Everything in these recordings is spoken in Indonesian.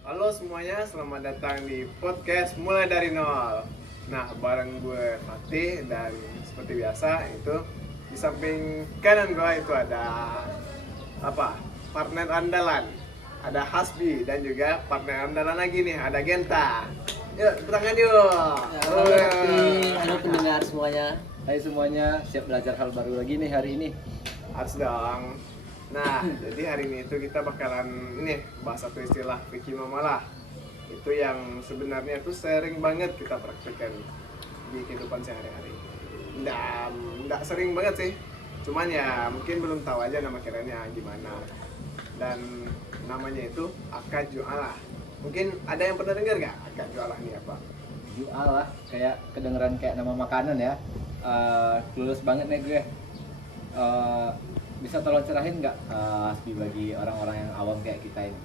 Halo semuanya, selamat datang di podcast Mulai Dari Nol. Nah, bareng gue Fatih dan seperti biasa itu di samping kanan gue itu ada Partner andalan. Ada Hasbi dan juga partner andalan lagi nih, ada Genta. Yuk, tangan yuk. Ya, halo Raffi, halo pendengar semuanya. Hai semuanya, siap belajar hal baru lagi nih hari ini. Harus dong. Nah, jadi hari ini itu kita bakalan bahas satu istilah fikih mamalah. Itu yang sebenarnya itu sering banget kita praktekkan di kehidupan sehari-hari. Nggak sering banget sih. Cuman ya mungkin belum tahu aja nama kerennya gimana. Dan namanya itu akad jualah. Mungkin ada yang pernah dengar nggak akad jualah ini apa? Jualah, kayak kedengeran kayak nama makanan ya. Lulus banget nih gue. Bisa tolong cerahin nggak Hasbi bagi orang-orang yang awam kayak kita ini?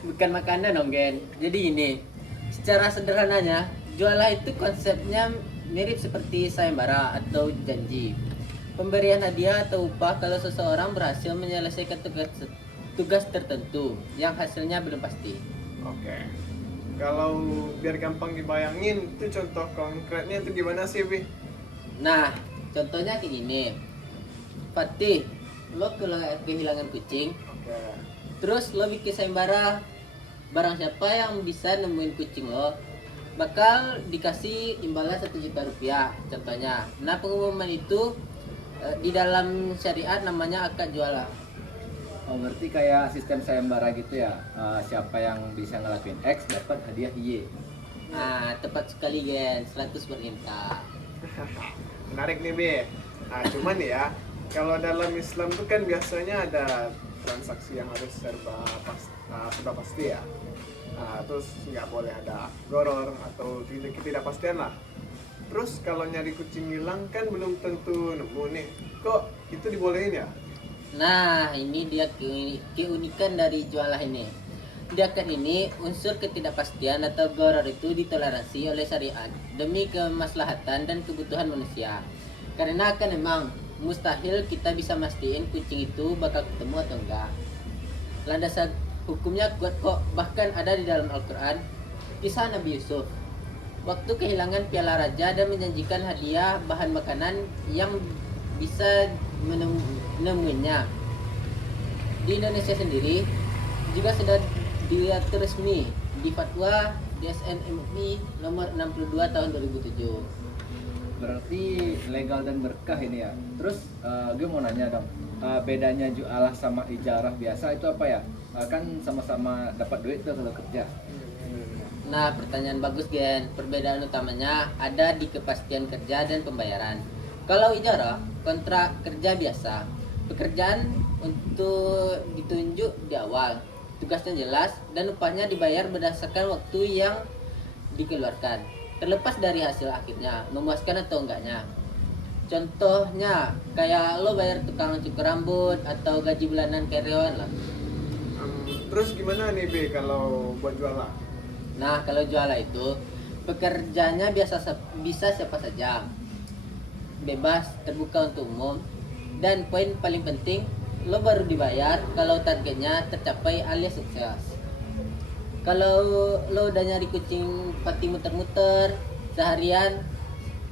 Bukan makanan dong, Gen. Jadi ini, secara sederhananya, jualah itu konsepnya mirip seperti sayembara atau janji. Pemberian hadiah atau upah kalau seseorang berhasil menyelesaikan tugas tertentu yang hasilnya belum pasti. Oke. Kalau biar gampang dibayangin, itu contoh konkretnya itu gimana sih, Bi? Nah, contohnya kayak gini. Fatih, lo kehilangan kucing, Oke. terus lo bikin sayembara. Barang siapa yang bisa nemuin kucing lo bakal dikasih imbalan 1 juta rupiah contohnya. Nah, pengumuman itu di dalam syariat namanya akad jualah. Oh, berarti kayak sistem sayembara gitu ya. Siapa yang bisa ngelakuin X dapat hadiah Y. Nah, tepat sekali Gen, 100 perintah. Menarik nih, Bi. Nah, cuman ya, kalau dalam Islam tuh kan biasanya ada transaksi yang harus serba pasti ya. Nah, terus nggak boleh ada goror atau ketidakpastian lah. Terus kalau nyari kucing hilang kan belum tentu nemu nih. Kok itu dibolehin ya? Nah, ini dia keunikan dari jualah ini. Di akad ini, unsur ketidakpastian atau gharar itu ditoleransi oleh syariat demi kemaslahatan dan kebutuhan manusia. Karena kan memang mustahil kita bisa mastiin kucing itu bakal ketemu atau enggak. Landasan hukumnya kuat kok, bahkan ada di dalam Al-Quran kisah Nabi Yusuf waktu kehilangan piala raja dan menjanjikan hadiah bahan makanan yang bisa menemuinya. Di Indonesia sendiri juga sudah diatur resmi di Fatwa DSN MUI nomor 62 tahun 2007. Berarti legal dan berkah ini ya. Terus gue mau nanya dong, bedanya jualah sama ijarah biasa itu apa ya? Kan sama-sama dapat duit tuh kalau kerja. Nah, pertanyaan bagus Gen. Perbedaan utamanya ada di kepastian kerja dan pembayaran. Kalau ijarah, kontrak kerja biasa. Pekerjaan untuk ditunjuk di awal, tugasnya jelas dan upahnya dibayar berdasarkan waktu yang dikeluarkan, terlepas dari hasil akhirnya memuaskan atau enggaknya. Contohnya kayak lo bayar tukang cukur rambut atau gaji bulanan karyawan lah. Terus gimana nih, Bi, kalau buat jualan? Nah, kalau jualan itu pekerjanya bisa siapa saja, bebas, terbuka untuk umum, dan poin paling penting lo baru dibayar kalau targetnya tercapai alias sukses. Kalau lo udah nyari kucing pati muter-muter seharian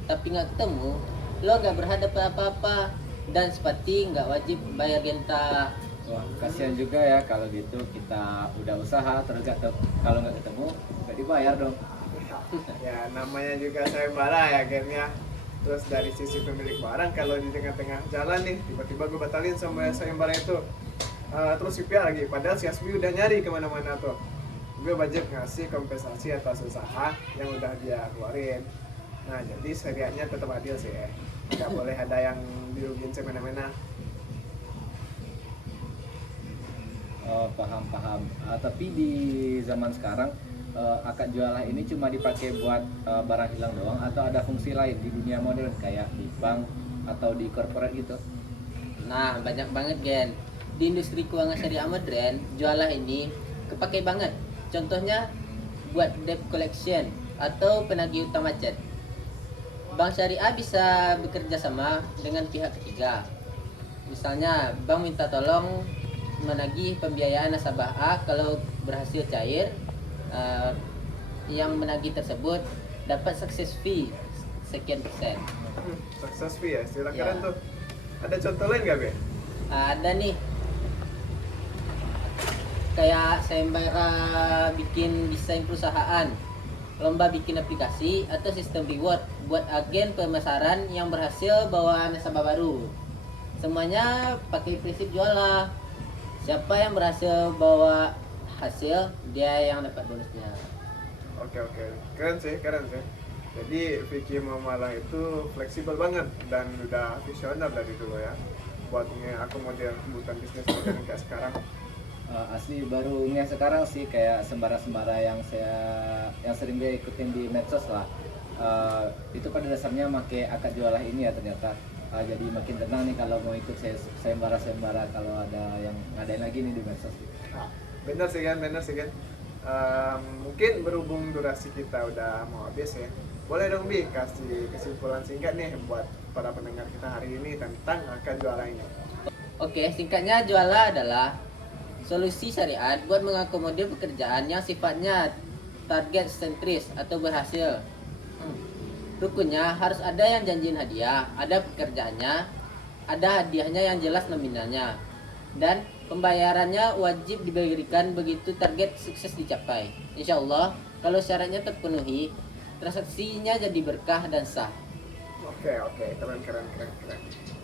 tapi nggak ketemu, lo nggak berhak dapat apa-apa dan sepati nggak wajib bayar Genta. Wah, kasihan juga ya kalau gitu kita udah usaha terus kalau nggak ketemu nggak dibayar dong. Ya namanya juga sayembara ya gamenya. Terus dari sisi pemilik barang, kalau di tengah-tengah jalan nih tiba-tiba gue batalin sama sayembara itu, terus CPR lagi, padahal si Asmi udah nyari kemana-mana tuh. Gue budget ngasih kompensasi atas usaha yang udah dia keluarin. Nah, jadi syariatnya tetap adil sih ya. Nggak boleh ada yang dirugiin semena-mena. Oh, paham. Tapi di zaman sekarang akad jualah ini cuma dipakai buat barang hilang doang atau ada fungsi lain di dunia modern kayak di bank atau di corporate gitu? Nah, banyak banget Gen. Di industri keuangan syariah modern, jualah ini kepakai banget. Contohnya buat debt collection atau penagih utang macet. Bank syariah bisa bekerja sama dengan pihak ketiga. Misalnya bank minta tolong menagih pembiayaan nasabah A. Kalau berhasil cair, yang menagih tersebut dapat success fee sekian persen. Sukses fee ya, istilah Ya. keren tuh. Ada contoh lain nggak, Be? Ada nih, kayak sayembara bikin desain perusahaan, lomba bikin aplikasi, atau sistem reward buat agen pemasaran yang berhasil bawa nasabah baru. Semuanya pakai prinsip jualah. Siapa yang berhasil bawa hasil, dia yang dapat bonusnya. Oke, keren sih. Jadi Vicky Mamalah itu fleksibel banget dan udah visioner dari dulu ya, buat mengakomodir kebutuhan bisnis modern kayak sekarang. Asli barunya sekarang sih kayak sembara-sembara yang sering dia ikutin di medsos lah. Itu pada dasarnya make akad jualah ini ya ternyata. Jadi makin tenang nih kalau mau ikut sembara-sembara kalau ada yang ngadain lagi nih di medsos. Bener sih kan. Mungkin berhubung durasi kita udah mau habis ya, boleh dong Bi kasih kesimpulan singkat nih buat para pendengar kita hari ini tentang akad jualah ini. Oke, singkatnya jualah adalah solusi syariat buat mengakomodir pekerjaan yang sifatnya target sentris atau berhasil. Rukunnya harus ada yang janjiin hadiah, ada pekerjaannya, ada hadiahnya yang jelas nominalnya, dan pembayarannya wajib diberikan begitu target sukses dicapai. Insya Allah, kalau syaratnya terpenuhi, transaksinya jadi berkah dan sah. Oke, keren.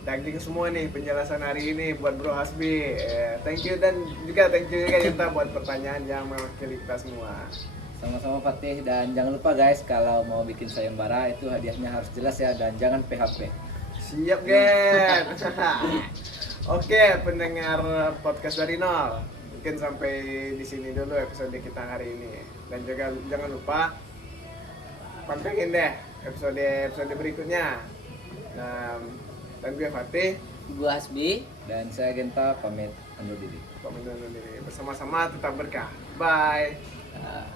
Daging semua nih penjelasan hari ini buat Bro Hasbi. Thank you juga Yunta buat pertanyaan yang mewakili kita semua. Sama-sama Fatih, dan jangan lupa guys kalau mau bikin sayembara itu hadiahnya harus jelas ya dan jangan PHP. Siap, Gen. Oke, pendengar podcast dari nol. Mungkin sampai di sini dulu episode kita hari ini. Dan juga jangan lupa pantengin deh episode berikutnya. Dan gue Fatih, Gua Hasbi. Dan saya Genta pamit undur diri. pamit undur diri. Bersama-sama tetap berkah. Bye. Uh,